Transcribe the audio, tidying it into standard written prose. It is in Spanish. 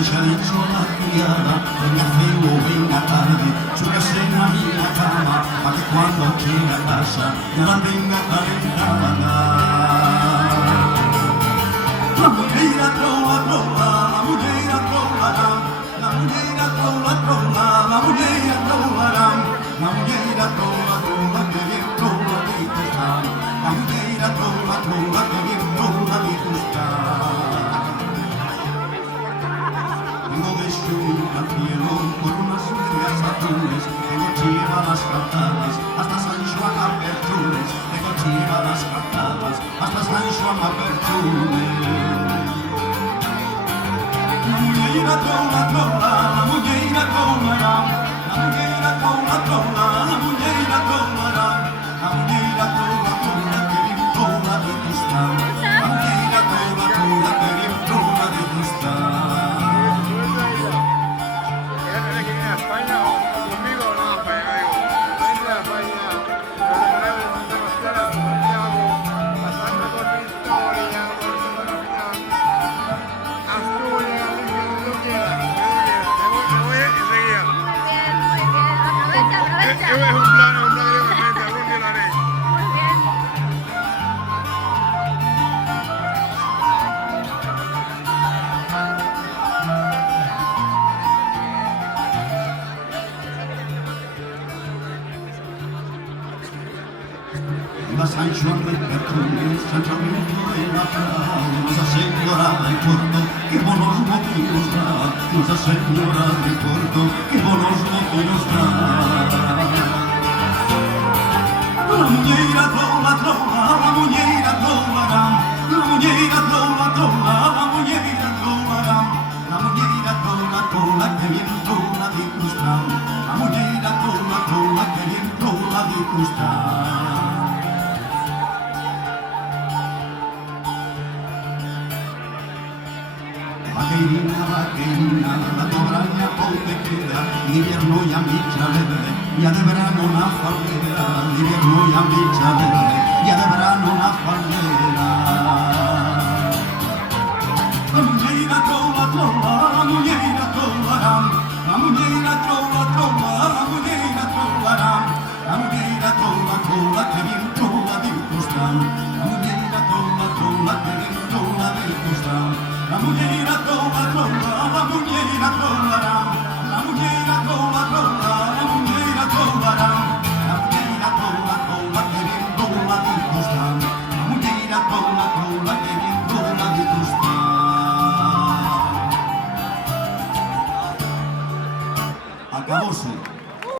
ella ha dicho a la criada, venga feo, venga tarde, súbase en la mía cama, para que cuando llegue a casa ya la tenga calentada. La muñeira trola, trola, la muñeira trolará, la muñeira trola, trola, la muñeira trolará, la muñeira trola, trola, que bien trola dice está, la muñeira trola, trola, que bien trola dice está. Tengo desnudo al cielo con unas estrellas azules, tengo chivadas cantadas hasta San Juan a Perchules, tengo chivadas cantadas hasta San Juan a Perchules. La muñeira trola, trola, la muñeira trolará, la muñeira trola, trola, la muñeira trolará, la muñeira trola, trola, que bien trola dice está, la muñeira trola, trola, que bien trola dice está. Es un plan diferente, algún día lo haré. Iba San Juan de Perchules, San Lorenzo de la Pau, Nuestra Señora del Puerto, qué buenos motivos da, Nuestra Señora del Puerto, qué buenos motivos da. La muñeira trola, trola, la muñeira trolará, la muñeira trola, trola, la muñeira trolará, la muñeira trola, trola, que bien trola dice está, la muñeira trola, trola, que bien trola dice está. Vaquerina, la tobraña ponte queda, invierno y a micha verde, ya de verano una falguera, invierno y a micha verde, ya de verano una falguera. La muñeira trola, trola, la muñeira trolará, la muñeira trola, trola, la muñeira trolará, la muñeira trola, trola, que bien trola dice está, la muñeira trola, trola, que bien trola dice está. La muñeira trola, trola, la muñeira trolará, la muñeira trola, trola, la muñeira trolará, la muñeira trola, trola, que bien trola dice está, la muñeira trola, trola, que